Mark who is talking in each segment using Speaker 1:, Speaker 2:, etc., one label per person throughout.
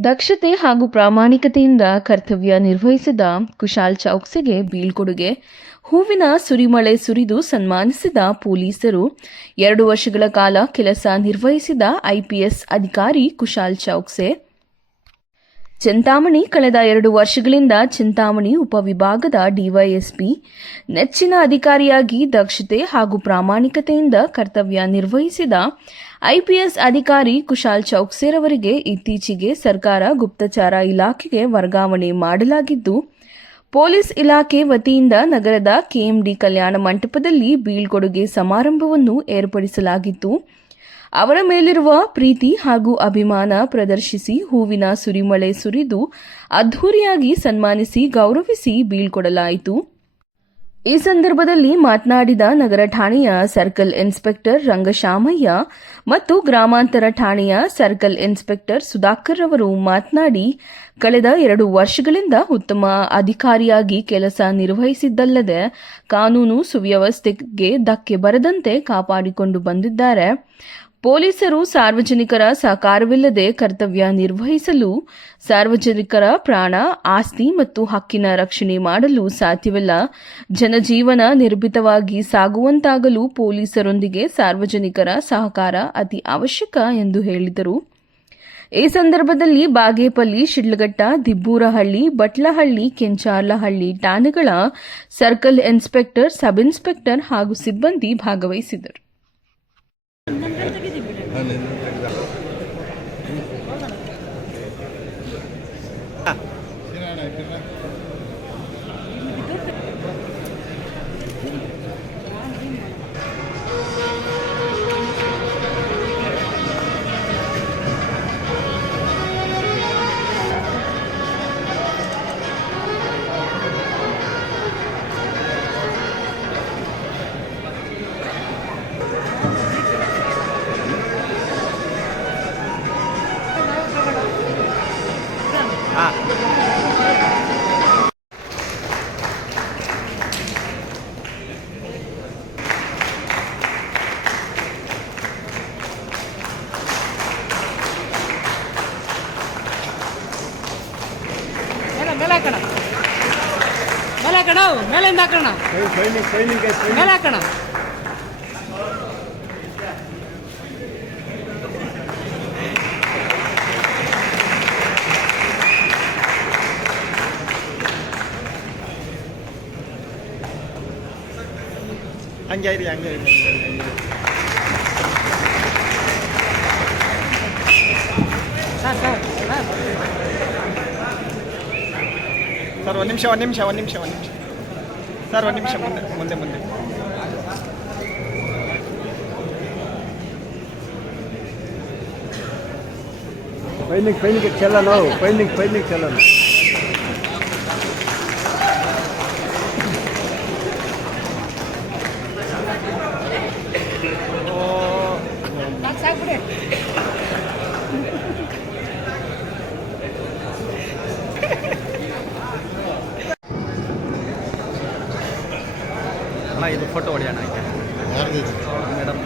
Speaker 1: ದಕ್ಷತೆ ಹಾಗೂ ಪ್ರಾಮಾಣಿಕತೆಯಿಂದ ಕರ್ತವ್ಯ ನಿರ್ವಹಿಸಿದ ಕುಶಾಲ್ ಚೌಕ್ಸಿಗೆ ಬೀಳ್ಕೊಡುಗೆ, ಹೂವಿನ ಸುರಿಮಳೆ ಸುರಿದು ಸನ್ಮಾನಿಸಿದ ಪೊಲೀಸರು, ಎರಡು ವರ್ಷಗಳ ಕಾಲ ಕೆಲಸ ನಿರ್ವಹಿಸಿದ ಐಪಿಎಸ್ ಅಧಿಕಾರಿ ಕುಶಾಲ್ ಚೌಕ್ಸೆ. ಚಿಂತಾಮಣಿ ಕಳೆದ ಎರಡು ವರ್ಷಗಳಿಂದ ಚಿಂತಾಮಣಿ ಉಪವಿಭಾಗದ ಡಿವೈಎಸ್ಪಿ, ನೆಚ್ಚಿನ ಅಧಿಕಾರಿಯಾಗಿ ದಕ್ಷತೆ ಹಾಗೂ ಪ್ರಾಮಾಣಿಕತೆಯಿಂದ ಕರ್ತವ್ಯ ನಿರ್ವಹಿಸಿದ ಐಪಿಎಸ್ ಅಧಿಕಾರಿ ಕುಶಾಲ್ ಚೌಕ್ಸೆರವರಿಗೆ ಇತ್ತೀಚೆಗೆ ಸರ್ಕಾರ ಗುಪ್ತಚಾರ ಇಲಾಖೆಗೆ ವರ್ಗಾವಣೆ ಮಾಡಲಾಗಿದ್ದು, ಪೊಲೀಸ್ ಇಲಾಖೆ ವತಿಯಿಂದ ನಗರದ ಕೆಎಂಡಿ ಕಲ್ಯಾಣ ಮಂಟಪದಲ್ಲಿ ಬೀಳ್ಕೊಡುಗೆ ಸಮಾರಂಭವನ್ನು ಏರ್ಪಡಿಸಲಾಗಿತ್ತು. ಅವರ ಮೇಲಿರುವ ಪ್ರೀತಿ ಹಾಗೂ ಅಭಿಮಾನ ಪ್ರದರ್ಶಿಸಿ ಹೂವಿನ ಸುರಿಮಳೆ ಸುರಿದು, ಅದ್ಧೂರಿಯಾಗಿ ಸನ್ಮಾನಿಸಿ ಗೌರವಿಸಿ ಬೀಳ್ಕೊಡಲಾಯಿತು. ಈ ಸಂದರ್ಭದಲ್ಲಿ ಮಾತನಾಡಿದ ನಗರ ಠಾಣೆಯ ಸರ್ಕಲ್ ಇನ್ಸ್ಪೆಕ್ಟರ್ ರಂಗಶಾಮಯ್ಯ ಮತ್ತು ಗ್ರಾಮಾಂತರ ಠಾಣೆಯ ಸರ್ಕಲ್ ಇನ್ಸ್ಪೆಕ್ಟರ್ ಸುಧಾಕರ್ ಅವರು ಮಾತನಾಡಿ, ಕಳೆದ ಎರಡು ವರ್ಷಗಳಿಂದ ಉತ್ತಮ ಅಧಿಕಾರಿಯಾಗಿ ಕೆಲಸ ನಿರ್ವಹಿಸಿದ್ದಲ್ಲದೆ ಕಾನೂನು ಸುವ್ಯವಸ್ಥೆಗೆ ಧಕ್ಕೆ ಬರದಂತೆ ಕಾಪಾಡಿಕೊಂಡು ಬಂದಿದ್ದಾರೆ. ಪೊಲೀಸರು ಸಾರ್ವಜನಿಕರ ಸಹಕಾರವಿಲ್ಲದೆ ಕರ್ತವ್ಯ ನಿರ್ವಹಿಸಲು ಸಾರ್ವಜನಿಕರ ಪ್ರಾಣ, ಆಸ್ತಿ ಮತ್ತು ಹಕ್ಕಿನ ರಕ್ಷಣೆ ಮಾಡಲು ಸಾಧ್ಯವಿಲ್ಲ. ಜನಜೀವನ ನಿರ್ಭೀತವಾಗಿ ಸಾಗುವಂತಾಗಲು ಪೊಲೀಸರೊಂದಿಗೆ ಸಾರ್ವಜನಿಕರ ಸಹಕಾರ ಅತಿ ಅವಶ್ಯಕ ಎಂದು ಹೇಳಿದರು. ಈ ಸಂದರ್ಭದಲ್ಲಿ ಬಾಗೇಪಲ್ಲಿ, ಶಿಡ್ಲಘಟ್ಟ, ದಿಬ್ಬೂರಹಳ್ಳಿ, ಬಟ್ಲಹಳ್ಳಿ, ಕೆಂಚಾರ್ಲಹಳ್ಳಿ ಠಾಣೆಗಳ ಸರ್ಕಲ್ ಇನ್ಸ್ಪೆಕ್ಟರ್, ಸಬ್ ಇನ್ಸ್ಪೆಕ್ಟರ್ ಹಾಗೂ ಸಿಬ್ಬಂದಿ ಭಾಗವಹಿಸಿದರು
Speaker 2: 你看这这个是榴 ಮೇಲೆ ಹಾಕೋಣ ಮೇಲಿಂದ ಹಾಕೋಣ ಮೇಲೆ ಹೆಂಗಾಯ್ರಿ
Speaker 3: ಹಂಗೆ
Speaker 2: ಸರ್
Speaker 3: ಒಂದು ನಿಮಿಷ ಒಂದು ನಿಮಿಷ ಒಂದು ನಿಮಿಷ ಒಂದು ನಿಮಿಷ ಸರ್ ಒಂದು ನಿಮಿಷ ಮುಂದೆ ಮುಂದೆ ಮುಂದೆ
Speaker 4: ಪೈನಿಗೆ ಪೈನಿಗೆ ಚೆಲ್ಲೋ ನಾವು
Speaker 2: ಪೈನಿಗೆ ಪೈನಿಗೆ ಚೆಲ್ಲೋ
Speaker 3: ಅಣ್ಣ ಇದು ಫೋಟೋ ಹೊಡೆಯೋಣ ಮೇಡಮ್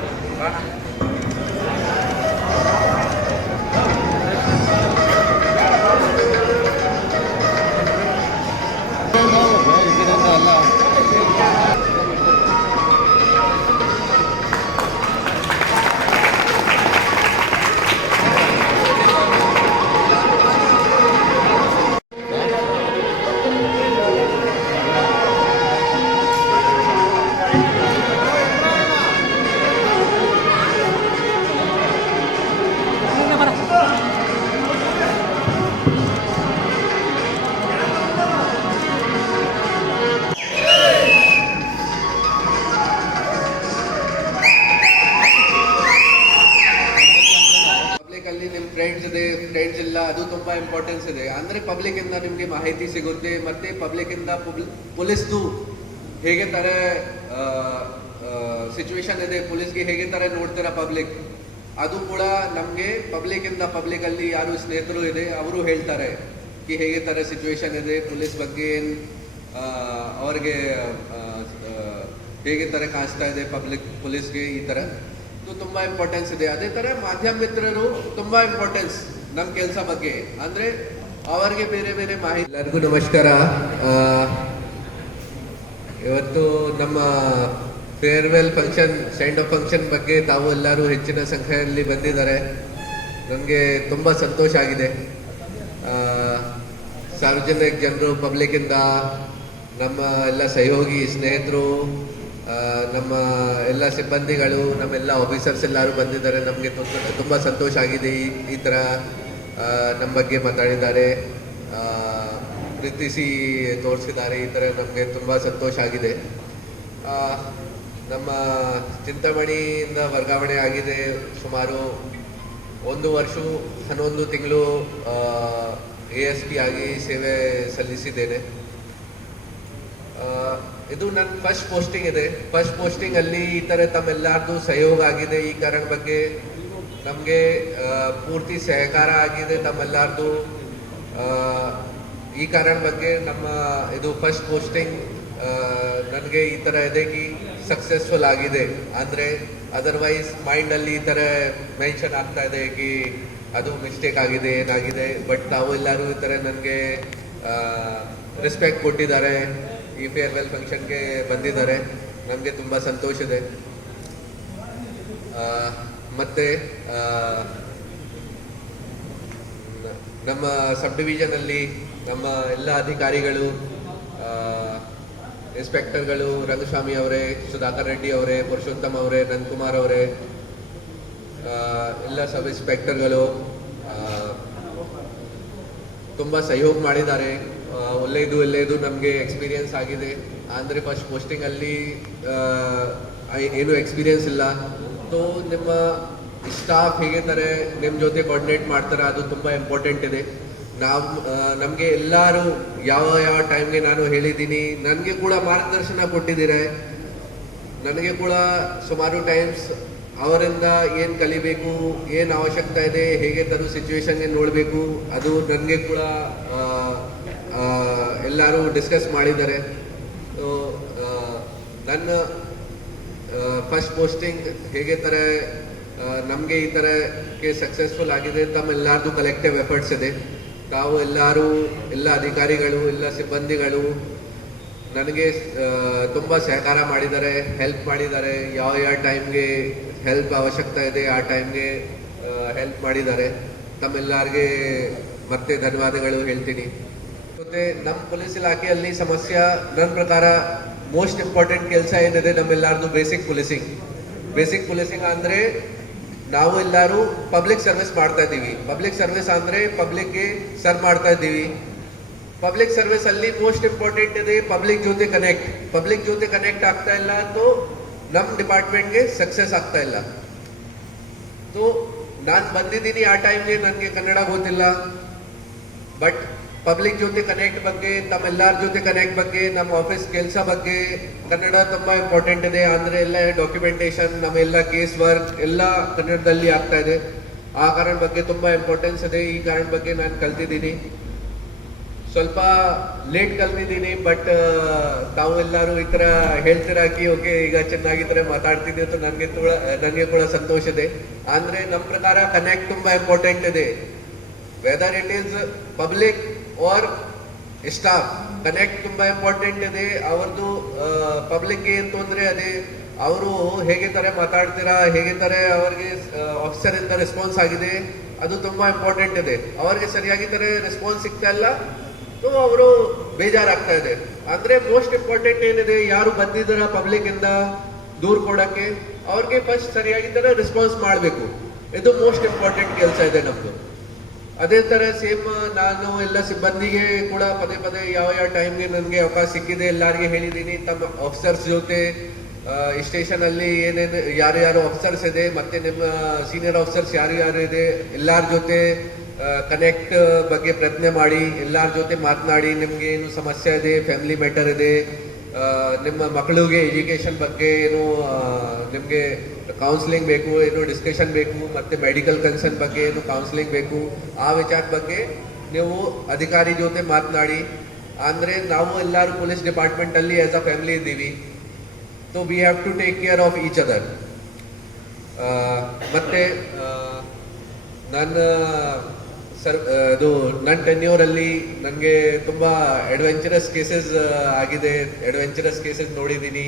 Speaker 5: ಇಂಪಾರ್ಟೆನ್ಸ್ ಇದೆ. ಅಂದ್ರೆ ಪಬ್ಲಿಕ್ ಇಂದ ನಿಮ್ಗೆ ಮಾಹಿತಿ ಸಿಗುತ್ತೆ, ಮತ್ತೆ ಪಬ್ಲಿಕ್ ಇಂದ ಪೊಲೀಸ್ದು ಹೇಗೆ ತರ ಸಿಚುವೇಶನ್ ಇದೆ, ಪೊಲೀಸ್ಗೆ ಹೇಗೆ ತರ ನೋಡ್ತೀರಾ ಪಬ್ಲಿಕ್ ಅದು ಕೂಡ ನಮ್ಗೆ ಪಬ್ಲಿಕ್ ಇಂದ ಪಬ್ಲಿಕ್ ಅಲ್ಲಿ ಯಾರು ಸ್ನೇಹಿತರು ಇದೆ, ಅವರು ಹೇಳ್ತಾರೆ ಕಿ ಹೇಗೆ ತರ ಸಿಚುವೇಶನ್ ಇದೆ, ಪೊಲೀಸ್ ಬಗ್ಗೆ ಏನ್ ಅವ್ರಿಗೆ ಹೇಗೆ ತರ ಕಾಣಿಸ್ತಾ ಇದೆ ಪಬ್ಲಿಕ್ ಪೊಲೀಸ್ಗೆ ಈ ತರ. ತುಂಬಾ ಇಂಪಾರ್ಟೆನ್ಸ್ ಇದೆ. ಅದೇ ತರ ಮಾಧ್ಯಮ ಮಿತ್ರರು, ತುಂಬಾ ಇಂಪಾರ್ಟೆನ್ಸ್ ನಮ್ಮ ಕೆಲಸ ಬಗ್ಗೆ. ಅಂದ್ರೆ ಅವರಿಗೆ ಬೇರೆ ಬೇರೆ ಮಾಹಿತಿ. ಎಲ್ಲರಿಗೂ ನಮಸ್ಕಾರ. ಇವತ್ತು ನಮ್ಮ farewell function send off function ಬಗ್ಗೆ ತಾವು ಎಲ್ಲರೂ ಹೆಚ್ಚಿನ ಸಂಖ್ಯೆಯಲ್ಲಿ ಬಂದಿದ್ದಾರೆ. ನನಗೆ ತುಂಬ ಸಂತೋಷ ಆಗಿದೆ. ಸಾರ್ವಜನಿಕ ಜನರು ಪಬ್ಲಿಕ್ಕಿಂದ ನಮ್ಮ ಎಲ್ಲ ಸಹಯೋಗಿ ಸ್ನೇಹಿತರು ನಮ್ಮ ಎಲ್ಲ ಸಿಬ್ಬಂದಿಗಳು, ನಮ್ಮೆಲ್ಲ ಆಫೀಸರ್ಸ್ ಎಲ್ಲರೂ ಬಂದಿದ್ದಾರೆ. ನಮಗೆ ತುಂಬ ಸಂತೋಷ ಆಗಿದೆ ಈ ಈ ಥರ ನಮ್ಮ ಬಗ್ಗೆ ಮಾತಾಡಿದ್ದಾರೆ. ಪ್ರೀತಿಸಿ ತೋರಿಸಿದ್ದಾರೆ. ಈ ಥರ ನಮಗೆ ತುಂಬ ಸಂತೋಷ ಆಗಿದೆ. ನಮ್ಮ ಚಿಂತಾಮಣಿಯಿಂದ ವರ್ಗಾವಣೆ ಆಗಿದೆ. ಸುಮಾರು ಒಂದು ವರ್ಷ, ಹನ್ನೊಂದು ತಿಂಗಳು ಎ ಎಸ್ ಪಿ ಆಗಿ ಸೇವೆ ಸಲ್ಲಿಸಿದ್ದೇನೆ. ಇದು ನನ್ನ ಫಸ್ಟ್ ಪೋಸ್ಟಿಂಗ್ ಇದೆ. ಫಸ್ಟ್ ಪೋಸ್ಟಿಂಗ್ ಅಲ್ಲಿ ಈ ತರ ತಮ್ಮೆಲ್ಲರದು ಸಹಯೋಗ ಆಗಿದೆ. ಈ ಕಾರಣ ಬಗ್ಗೆ ನಮಗೆ ಪೂರ್ತಿ ಸಹಕಾರ ಆಗಿದೆ ತಮ್ಮೆಲ್ಲರದು. ಈ ಕಾರಣ ಬಗ್ಗೆ ನಮ್ಮ ಇದು ಫಸ್ಟ್ ಪೋಸ್ಟಿಂಗ್ ನನಗೆ ಈ ತರ ಇದೆ ಕಿ ಸಕ್ಸಸ್ಫುಲ್ ಆಗಿದೆ. ಅಂದ್ರೆ ಅದರ್ವೈಸ್ ಮೈಂಡ್ ಅಲ್ಲಿ ಈ ತರ ಮೆನ್ಷನ್ ಆಗ್ತಾ ಇದೆ ಕಿ ಅದು ಮಿಸ್ಟೇಕ್ ಆಗಿದೆ, ಏನಾಗಿದೆ. ಬಟ್ ತಾವು ಎಲ್ಲರೂ ಈ ತರ ನನಗೆ ರೆಸ್ಪೆಕ್ಟ್ ಕೊಟ್ಟಿದ್ದಾರೆ. ಈ ಫೇರ್ವೆಲ್ ಫಂಕ್ಷನ್ಗೆ ಬಂದಿದ್ದಾರೆ. ನಮಗೆ ತುಂಬ ಸಂತೋಷ ಇದೆ. ಮತ್ತೆ ನಮ್ಮ ಸಬ್ ಡಿವಿಷನಲ್ಲಿ ನಮ್ಮ ಎಲ್ಲ ಅಧಿಕಾರಿಗಳು ಇನ್ಸ್ಪೆಕ್ಟರ್ಗಳು ರಂಗಸ್ವಾಮಿ ಅವರೇ, ಸುಧಾಕರ್ ರೆಡ್ಡಿ ಅವರೇ, ಪುರುಷೋತ್ತಮ್ ಅವರೇ, ನಂದಕುಮಾರ್ ಅವರೇ ಎಲ್ಲ ಸಬ್ ಇನ್ಸ್ಪೆಕ್ಟರ್ಗಳು ತುಂಬ ಸಹಯೋಗ ಮಾಡಿದ್ದಾರೆ. ಒಳ್ಳೆಯದು ಒಳ್ಳೆಯದು ನಮಗೆ ಎಕ್ಸ್ಪೀರಿಯನ್ಸ್ ಆಗಿದೆ. ಅಂದರೆ ಫಸ್ಟ್ ಪೋಸ್ಟಿಂಗಲ್ಲಿ ಏನು ಎಕ್ಸ್ಪೀರಿಯನ್ಸ್ ಇಲ್ಲ. ಸೊ ನಿಮ್ಮ ಸ್ಟಾಫ್ ಹೇಗೆ ತರ ನಿಮ್ಮ ಜೊತೆ ಕೋರ್ಡಿನೇಟ್ ಮಾಡ್ತಾರೆ, ಅದು ತುಂಬ ಇಂಪಾರ್ಟೆಂಟ್ ಇದೆ. ನಾವು ನಮಗೆ ಎಲ್ಲರೂ ಯಾವ ಯಾವ ಟೈಮ್ಗೆ ನಾನು ಹೇಳಿದ್ದೀನಿ, ನನಗೆ ಕೂಡ ಮಾರ್ಗದರ್ಶನ ಕೊಟ್ಟಿದ್ದೀರಾ. ನನಗೆ ಕೂಡ ಸುಮಾರು ಟೈಮ್ಸ್ ಅವರಿಂದ ಏನು ಕಲಿಬೇಕು, ಏನು ಅವಶ್ಯಕತೆ ಇದೆ, ಹೇಗೆ ತರೋ ಸಿಚುವೇಶನ್ಗೆ ನೋಡಬೇಕು, ಅದು ನನಗೆ ಕೂಡ ಎಲ್ಲರೂ ಡಿಸ್ಕಸ್ ಮಾಡಿದ್ದಾರೆ. ನನ್ನ ಫಸ್ಟ್ ಪೋಸ್ಟಿಂಗ್ ಹೇಗೆ ಥರ ನಮಗೆ ಈ ಥರಕ್ಕೆ ಸಕ್ಸಸ್ಫುಲ್ ಆಗಿದೆ ತಮ್ಮೆಲ್ಲರದು ಕಲೆಕ್ಟಿವ್ ಎಫರ್ಟ್ಸ್ ಇದೆ. ತಾವು ಎಲ್ಲರೂ, ಎಲ್ಲ ಅಧಿಕಾರಿಗಳು, ಎಲ್ಲ ಸಿಬ್ಬಂದಿಗಳು ನನಗೆ ತುಂಬ ಸಹಕಾರ ಮಾಡಿದ್ದಾರೆ ಹೆಲ್ಪ್ ಮಾಡಿದ್ದಾರೆ. ಯಾವ ಯಾವ ಟೈಮ್ಗೆ ಹೆಲ್ಪ್ ಅವಶ್ಯಕತೆ ಇದೆ, ಆ ಟೈಮ್ಗೆ ಹೆಲ್ಪ್ ಮಾಡಿದ್ದಾರೆ. ತಮ್ಮೆಲ್ಲರಿಗೆ ಮತ್ತೆ ಧನ್ಯವಾದಗಳು ಹೇಳ್ತೀನಿ. ಮತ್ತೆ ನಮ್ಮ ಪೊಲೀಸ್ ಇಲಾಖೆಯಲ್ಲಿ ಸಮಸ್ಯೆ ನನ್ನ ಪ್ರಕಾರ ಮೋಸ್ಟ್ ಇಂಪಾರ್ಟೆಂಟ್ ಕೆಲಸ ಏನಿದೆ ನಮ್ಮೆಲ್ಲರದು ಬೇಸಿಕ್ ಪೊಲೀಸಿಂಗ್ ಬೇಸಿಕ್ ಪೊಲೀಸಿಂಗ್ ಅಂದ್ರೆ ನಾವು ಎಲ್ಲರೂ ಪಬ್ಲಿಕ್ ಸರ್ವಿಸ್ ಮಾಡ್ತಾ ಇದ್ದೀವಿ. ಪಬ್ಲಿಕ್ ಸರ್ವಿಸ್ ಅಂದರೆ ಪಬ್ಲಿಕ್ಗೆ ಸರ್ವ್ ಮಾಡ್ತಾ ಇದ್ದೀವಿ. ಪಬ್ಲಿಕ್ ಸರ್ವಿಸ್ ಅಲ್ಲಿ ಮೋಸ್ಟ್ ಇಂಪಾರ್ಟೆಂಟ್ ಇದೆ ಪಬ್ಲಿಕ್ ಜೊತೆ ಕನೆಕ್ಟ್ ಪಬ್ಲಿಕ್ ಜೊತೆ ಕನೆಕ್ಟ್ ಆಗ್ತಾ ಇಲ್ಲ तो ನಮ್ಮ ಡಿಪಾರ್ಟ್ಮೆಂಟ್ಗೆ ಸಕ್ಸಸ್ ಆಗ್ತಾ ಇಲ್ಲ. ನಾನು ಬಂದಿದ್ದೀನಿ ಆ ಟೈಮ್ಗೆ ನನಗೆ ಕನ್ನಡ ಗೊತ್ತಿಲ್ಲ. ಬಟ್ ಪಬ್ಲಿಕ್ ಜೊತೆ ಕನೆಕ್ಟ್ ಬಗ್ಗೆ ತಮ್ಮೆಲ್ಲರ ಜೊತೆ ಕನೆಕ್ಟ್ ಬಗ್ಗೆ, ನಮ್ಮ ಆಫೀಸ್ ಕೆಲಸ ಬಗ್ಗೆ, ಕನ್ನಡ ತುಂಬ ಇಂಪಾರ್ಟೆಂಟ್ ಇದೆ. ಅಂದರೆ ಎಲ್ಲ ಡಾಕ್ಯುಮೆಂಟೇಶನ್ ನಮ್ಮೆಲ್ಲ ಕೇಸ್ ವರ್ಕ್ ಎಲ್ಲ ಕನ್ನಡದಲ್ಲಿ ಆಗ್ತಾ ಇದೆ. ಆ ಕಾರಣ ಬಗ್ಗೆ ತುಂಬ ಇಂಪಾರ್ಟೆನ್ಸ್ ಇದೆ. ಈ ಕಾರಣ ಬಗ್ಗೆ ನಾನು ಕಲ್ತಿದ್ದೀನಿ. ಸ್ವಲ್ಪ ಲೇಟ್ ಕಲ್ತಿದ್ದೀನಿ ಬಟ್ ತಾವು ಎಲ್ಲರೂ ಈ ಥರ ಹೇಳ್ತೀರಾ ಕಿ ಓಕೆ, ಈಗ ಚೆನ್ನಾಗಿ ತರ ಮಾತಾಡ್ತಿದ್ದೆ ಅಂತ ನನಗೆ ನನಗೆ ಕೂಡ ಸಂತೋಷ ಇದೆ. ಅಂದರೆ ನಮ್ಮ ಪ್ರಕಾರ ಕನೆಕ್ಟ್ ತುಂಬ ಇಂಪಾರ್ಟೆಂಟ್ ಇದೆ. Whether it is public or staff connect ತುಂಬಾ ಇಂಪಾರ್ಟೆಂಟ್ ಇದೆ. ಅವ್ರದ್ದು ಪಬ್ಲಿಕ್ ಏನ್ ತೊಂದರೆ ಅದೇ. ಅವರು ಹೇಗೆ ತರ ಮಾತಾಡ್ತೀರಾ, ಹೇಗೆ ತರ ಅವ್ರಿಗೆ ಆಫೀಸರ್ ಇಂದ ರೆಸ್ಪಾನ್ಸ್ ಆಗಿದೆ. ಅದು ತುಂಬಾ ಇಂಪಾರ್ಟೆಂಟ್ ಇದೆ. ಅವರಿಗೆ ಸರಿಯಾಗಿ ತರ ರೆಸ್ಪಾನ್ಸ್ ಸಿಗ್ತಾ ಇಲ್ಲ. ಅವರು ಬೇಜಾರಾಗ್ತಾ ಇದೆ. ಅಂದ್ರೆ ಮೋಸ್ಟ್ ಇಂಪಾರ್ಟೆಂಟ್ ಏನಿದೆ, ಯಾರು ಬಂದಿದ್ದಾರ ಪಬ್ಲಿಕ್ ಇಂದ ದೂರ ಕೊಡಕ್ಕೆ, ಅವ್ರಿಗೆ ಫಸ್ಟ್ ಸರಿಯಾಗಿ ತರ ರೆಸ್ಪಾನ್ಸ್ ಮಾಡಬೇಕು. ಇದು ಮೋಸ್ಟ್ ಇಂಪಾರ್ಟೆಂಟ್ ಕೆಲಸ ಇದೆ ನಮ್ದು. ಅದೇ ತರ ಸೇಮ್ ನಾನು ಎಲ್ಲ ಸಿಬ್ಬಂದಿಗೆ ಕೂಡ ಪದೇ ಪದೇ ಯಾವ ಯಾವ ಟೈಮ್ಗೆ ನನಗೆ ಅವಕಾಶ ಸಿಕ್ಕಿದೆ ಎಲ್ಲರಿಗೆ ಹೇಳಿದ್ದೀನಿ ತಮ್ಮ ಆಫೀಸರ್ಸ್ ಜೊತೆ ಸ್ಟೇಷನ್ ಅಲ್ಲಿ ಏನೇನು ಯಾರು ಯಾರು ಆಫೀಸರ್ಸ್ ಇದೆ, ಮತ್ತೆ ನಿಮ್ಮ ಸೀನಿಯರ್ ಆಫೀಸರ್ಸ್ ಯಾರು ಯಾರು ಇದೆ, ಎಲ್ಲರ ಜೊತೆ ಕನೆಕ್ಟ್ ಬಗ್ಗೆ ಪ್ರಯತ್ನ ಮಾಡಿ, ಎಲ್ಲಾರ ಜೊತೆ ಮಾತನಾಡಿ, ನಿಮ್ಗೆ ಏನು ಸಮಸ್ಯೆ ಇದೆ ಫ್ಯಾಮಿಲಿ ಮ್ಯಾಟರ್ ಇದೆ ನಿಮ್ಮ ಮಕ್ಕಳಿಗೆ ಎಜುಕೇಷನ್ ಬಗ್ಗೆ ಏನು ನಿಮಗೆ ಕೌನ್ಸಿಲಿಂಗ್ ಬೇಕು, ಏನು ಡಿಸ್ಕಷನ್ ಬೇಕು, ಮತ್ತೆ ಮೆಡಿಕಲ್ ಕನ್ಸರ್ನ್ ಬಗ್ಗೆ ಏನು ಕೌನ್ಸಿಲಿಂಗ್ ಬೇಕು, ಆ ವಿಚಾರದ ಬಗ್ಗೆ ನೀವು ಅಧಿಕಾರಿ ಜೊತೆ ಮಾತನಾಡಿ. ಅಂದರೆ ನಾವು ಎಲ್ಲರೂ ಪೊಲೀಸ್ ಡಿಪಾರ್ಟ್ಮೆಂಟಲ್ಲಿ ಆಸ್ ಅ ಫ್ಯಾಮಿಲಿ ಇದ್ದೀವಿ. So we have to take care of each other ಮತ್ತೆ ನನ್ನ ಸರ್ ಅದು ನನ್ನ ಟೆನ್ಯೂರಲ್ಲಿ ನನಗೆ ತುಂಬ ಅಡ್ವೆಂಚರಸ್ ಕೇಸಸ್ ಆಗಿದೆ. ಅಡ್ವೆಂಚರಸ್ ಕೇಸಸ್ ನೋಡಿದ್ದೀನಿ.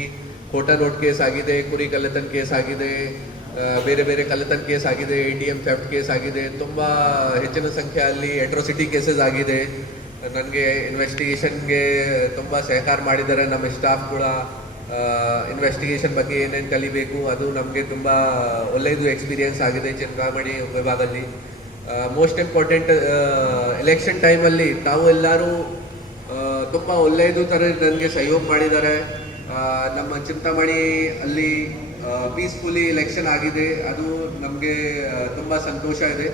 Speaker 5: ಕೋಟಾ ನೋಟ್ ಕೇಸ್ ಆಗಿದೆ, ಕುರಿ ಕಳ್ಳತನ ಕೇಸ್ ಆಗಿದೆ ಬೇರೆ ಬೇರೆ ಕಳ್ಳತನ ಕೇಸ್ ಆಗಿದೆ A T M theft case ಆಗಿದೆ. ತುಂಬ ಹೆಚ್ಚಿನ ಸಂಖ್ಯೆಯಲ್ಲಿ ಅಟ್ರೋಸಿಟಿ ಕೇಸಸ್ ಆಗಿದೆ. ನನಗೆ ಇನ್ವೆಸ್ಟಿಗೇಷನ್ಗೆ ತುಂಬ ಸಹಕಾರ ಮಾಡಿದ್ದಾರೆ. ನಮ್ಮ ಸ್ಟಾಫ್ ಕೂಡ ಇನ್ವೆಸ್ಟಿಗೇಷನ್ ಬಗ್ಗೆ ಏನೇನು ಕಲಿಬೇಕು ಅದು ನಮಗೆ ತುಂಬ ಒಳ್ಳೆಯದು ಎಕ್ಸ್ಪೀರಿಯನ್ಸ್ ಆಗಿದೆ ಚಿಂತಾಮಣಿ ವಿಭಾಗದಲ್ಲಿ. ಮೋಸ್ಟ್ ಇಂಪಾರ್ಟೆಂಟ್ ಎಲೆಕ್ಷನ್ ಟೈಮಲ್ಲಿ ತಾವು ಎಲ್ಲರೂ ತುಂಬ ಒಳ್ಳೆಯದು ಥರ ನನಗೆ ಸಹಯೋಗ ಮಾಡಿದ್ದಾರೆ. ನಮ್ಮ ಚಿಂತಾಮಣಿ ಅಲ್ಲಿ ಪೀಸ್ಫುಲಿ ಎಲೆಕ್ಷನ್ ಆಗಿದೆ. ಅದು ನಮಗೆ ತುಂಬ ಸಂತೋಷ ಇದೆ.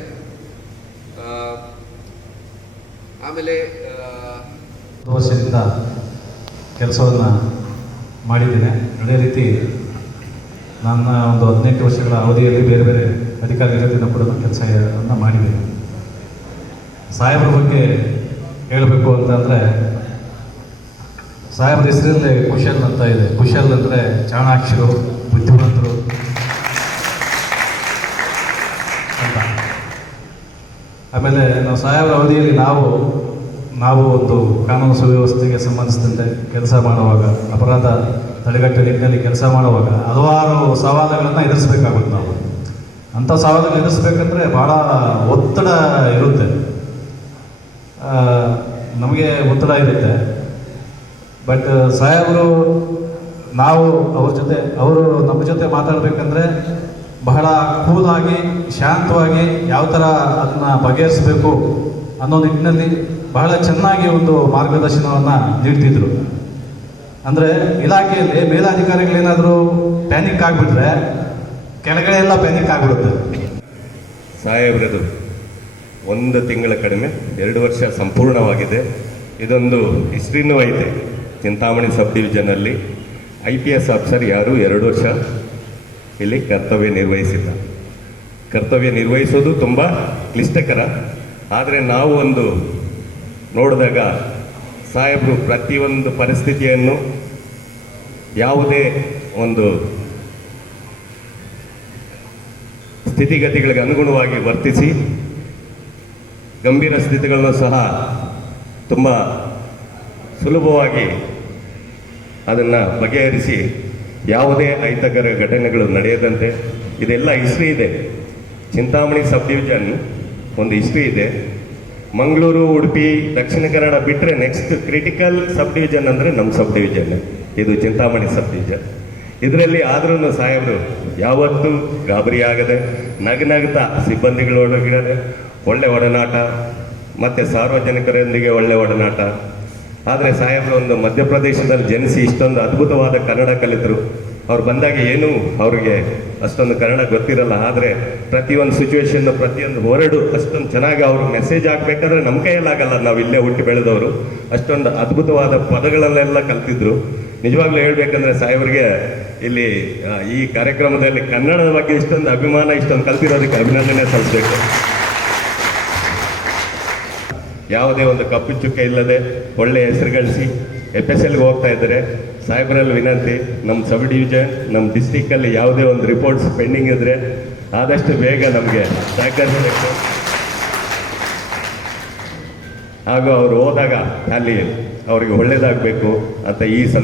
Speaker 5: ಆಮೇಲೆ
Speaker 6: ವರ್ಷದಿಂದ ಕೆಲಸವನ್ನು ಮಾಡಿದ್ದೇನೆ. ಅದೇ ರೀತಿ ನನ್ನ ಒಂದು ಹದಿನೆಂಟು ವರ್ಷಗಳ ಅವಧಿಯಲ್ಲಿ ಬೇರೆ ಬೇರೆ ಅಧಿಕಾರಿಗಳಿಂದ ಕೂಡ ಕೆಲಸವನ್ನು ಮಾಡಿದೆ. ಸಾಹೇಬ್ರ ಬಗ್ಗೆ ಹೇಳಬೇಕು ಅಂತಂದರೆ ಸಾಹೇಬ್ರ ಹೆಸರಲ್ಲೇ ಕುಶಲ್ ಅಂತ ಇದೆ. ಕುಶಲ್ ಅಂದರೆ ಚಾಣಾಕ್ಷರು, ಬುದ್ಧಿವಂತರು ಅಂತ. ಆಮೇಲೆ ನಾವು ಸಾಹೇಬ್ರ ಅವಧಿಯಲ್ಲಿ ನಾವು ನಾವು ಒಂದು ಕಾನೂನು ಸುವ್ಯವಸ್ಥೆಗೆ ಸಂಬಂಧಿಸಿದಂತೆ ಕೆಲಸ ಮಾಡುವಾಗ, ಅಪರಾಧ ತಡೆಗಟ್ಟುವ ನಿಟ್ಟಿನಲ್ಲಿ ಕೆಲಸ ಮಾಡುವಾಗ ಹಲವಾರು ಸವಾಲುಗಳನ್ನು ಎದುರಿಸಬೇಕಾಗುತ್ತೆ ನಾವು. ಅಂಥ ಸವಾಲು ಎದುರಿಸ್ಬೇಕಂದ್ರೆ ಭಾಳ ಒತ್ತಡ ಇರುತ್ತೆ. ನಮಗೆ ಒತ್ತಡ ಇರುತ್ತೆ. ಬಟ್ ಸಾಹೇಬರು, ನಾವು ಅವ್ರ ಜೊತೆ, ಅವರು ನಮ್ಮ ಜೊತೆ ಮಾತಾಡಬೇಕಂದ್ರೆ ಬಹಳ ಕೂಲಾಗಿ ಶಾಂತವಾಗಿ ಯಾವ ಥರ ಅದನ್ನು ಬಗೆಹರಿಸಬೇಕು ಅನ್ನೋ ನಿಟ್ಟಿನಲ್ಲಿ ಬಹಳ ಚೆನ್ನಾಗಿ ಒಂದು ಮಾರ್ಗದರ್ಶನವನ್ನು ನೀಡ್ತಿದ್ರು. ಅಂದರೆ ಇಲಾಖೆಯಲ್ಲಿ ಮೇಲಾಧಿಕಾರಿಗಳೇನಾದರೂ ಪ್ಯಾನಿಕ್ ಆಗಿಬಿಟ್ರೆ ಕೆಳಗಡೆ ಎಲ್ಲ ಪ್ಯಾನಿಕ್ ಆಗ್ಬಿಡುತ್ತೆ.
Speaker 7: ಸಾಹೇಬ್ರದು, ಒಂದು ತಿಂಗಳ ಕಡಿಮೆ, ಎರಡು ವರ್ಷ ಸಂಪೂರ್ಣವಾಗಿದೆ. ಇದೊಂದು ಹಿಸ್ಟ್ರಿನೂ ಐತೆ, ಚಿಂತಾಮಣಿ ಸಬ್ ಡಿವಿಷನಲ್ಲಿ ಐ ಪಿ ಎಸ್ ಆಫೀಸರ್ ಯಾರು? ಎರಡು ವರ್ಷ ಇಲ್ಲಿ ಕರ್ತವ್ಯ ನಿರ್ವಹಿಸಿಲ್ಲ ಕರ್ತವ್ಯ ನಿರ್ವಹಿಸೋದು ತುಂಬ ಕ್ಲಿಷ್ಟಕರ. ಆದರೆ ನಾವು ಒಂದು ನೋಡಿದಾಗ ಸಾಹೇಬರು ಪ್ರತಿಯೊಂದು ಪರಿಸ್ಥಿತಿಯನ್ನು ಯಾವುದೇ ಒಂದು ಸ್ಥಿತಿಗತಿಗಳಿಗೆ ಅನುಗುಣವಾಗಿ ವರ್ತಿಸಿ ಗಂಭೀರ ಸ್ಥಿತಿಗಳನ್ನು ಸಹ ತುಂಬ ಸುಲಭವಾಗಿ ಅದನ್ನು ಬಗೆಹರಿಸಿ ಯಾವುದೇ ಅಹಿತಕರ ಘಟನೆಗಳು ನಡೆಯದಂತೆ ಇದೆಲ್ಲ ಹಿಸ್ಟ್ರಿ ಇದೆ. ಚಿಂತಾಮಣಿ ಸಬ್ ಡಿವಿಷನ್ ಒಂದು ಹಿಸ್ಟ್ರಿ ಇದೆ. ಮಂಗಳೂರು, ಉಡುಪಿ, ದಕ್ಷಿಣ ಕನ್ನಡ ಬಿಟ್ಟರೆ ನೆಕ್ಸ್ಟ್ ಕ್ರಿಟಿಕಲ್ ಸಬ್ ಡಿವಿಷನ್ ಅಂದರೆ ನಮ್ಮ ಸಬ್ ಡಿವಿಷನ್ ಇದು ಚಿಂತಾಮಣಿ ಸಬ್ ಡಿವಿಷನ್ ಇದರಲ್ಲಿ ಆದ್ರೂ ಸಾಹೇಬರು ಯಾವತ್ತೂ ಗಾಬರಿ ಆಗದೆ ನಗನಗ್ತಾ ಸಿಬ್ಬಂದಿಗಳೊಳಗಿಡದೆ ಒಳ್ಳೆ ಒಡನಾಟ, ಮತ್ತು ಸಾರ್ವಜನಿಕರೊಂದಿಗೆ ಒಳ್ಳೆ ಒಡನಾಟ. ಆದರೆ ಸಾಹೇಬರು ಒಂದು ಮಧ್ಯಪ್ರದೇಶದಲ್ಲಿ ಜನಿಸಿ ಇಷ್ಟೊಂದು ಅದ್ಭುತವಾದ ಕನ್ನಡ ಕಲಿತರು. ಅವ್ರು ಬಂದಾಗ ಏನೂ ಅವ್ರಿಗೆ ಅಷ್ಟೊಂದು ಕನ್ನಡ ಗೊತ್ತಿರಲ್ಲ. ಆದರೆ ಪ್ರತಿಯೊಂದು ಸಿಚುವೇಶನ್ ಪ್ರತಿಯೊಂದು ಹೊರಡು ಅಷ್ಟೊಂದು ಚೆನ್ನಾಗಿ ಅವ್ರಿಗೆ ಮೆಸೇಜ್ ಹಾಕ್ಬೇಕಾದ್ರೆ ನಮ್ಮ ಕೈಯಲ್ಲಾಗಲ್ಲ. ನಾವು ಇಲ್ಲೇ ಹುಟ್ಟಿ ಬೆಳೆದವರು. ಅಷ್ಟೊಂದು ಅದ್ಭುತವಾದ ಪದಗಳಲ್ಲೆಲ್ಲ ಕಲ್ತಿದ್ರು. ನಿಜವಾಗ್ಲೂ ಹೇಳ್ಬೇಕಂದ್ರೆ ಸಾಹೇಬ್ರಿಗೆ ಇಲ್ಲಿ ಈ ಕಾರ್ಯಕ್ರಮದಲ್ಲಿ ಕನ್ನಡದ ಬಗ್ಗೆ ಇಷ್ಟೊಂದು ಅಭಿಮಾನ, ಇಷ್ಟೊಂದು ಕಲ್ತಿರೋದಕ್ಕೆ ಅಭಿನಂದನೆ ಸಲ್ಲಿಸಬೇಕು. ಯಾವುದೇ ಒಂದು ಕಪ್ಪು ಚುಕ್ಕ ಇಲ್ಲದೆ ಒಳ್ಳೆ ಹೆಸರು ಗಳಿಸಿ ಎಫ್ ಎಸ್ ಎಲ್ಗೆ ಹೋಗ್ತಾ ಇದ್ದಾರೆ ಸಾಹೇಬರಲ್ಲಿ ವಿನಂತಿ, ನಮ್ಮ ಸಬ್ ಡಿವಿಷನ್ ನಮ್ಮ ಡಿಸ್ಟಿಕ್ಕಲ್ಲಿ ಯಾವುದೇ ಒಂದು ರಿಪೋರ್ಟ್ಸ್ ಪೆಂಡಿಂಗ್ ಇದ್ದರೆ ಆದಷ್ಟು ಬೇಗ ನಮಗೆ ಸಹಕರಿಸಬೇಕು ಹಾಗೂ ಅವರು ಹೋದಾಗ ಅಲ್ಲಿ ಅವರಿಗೆ ಒಳ್ಳೇದಾಗಬೇಕು ಅಂತ ಈ ಸಂದರ್ಭ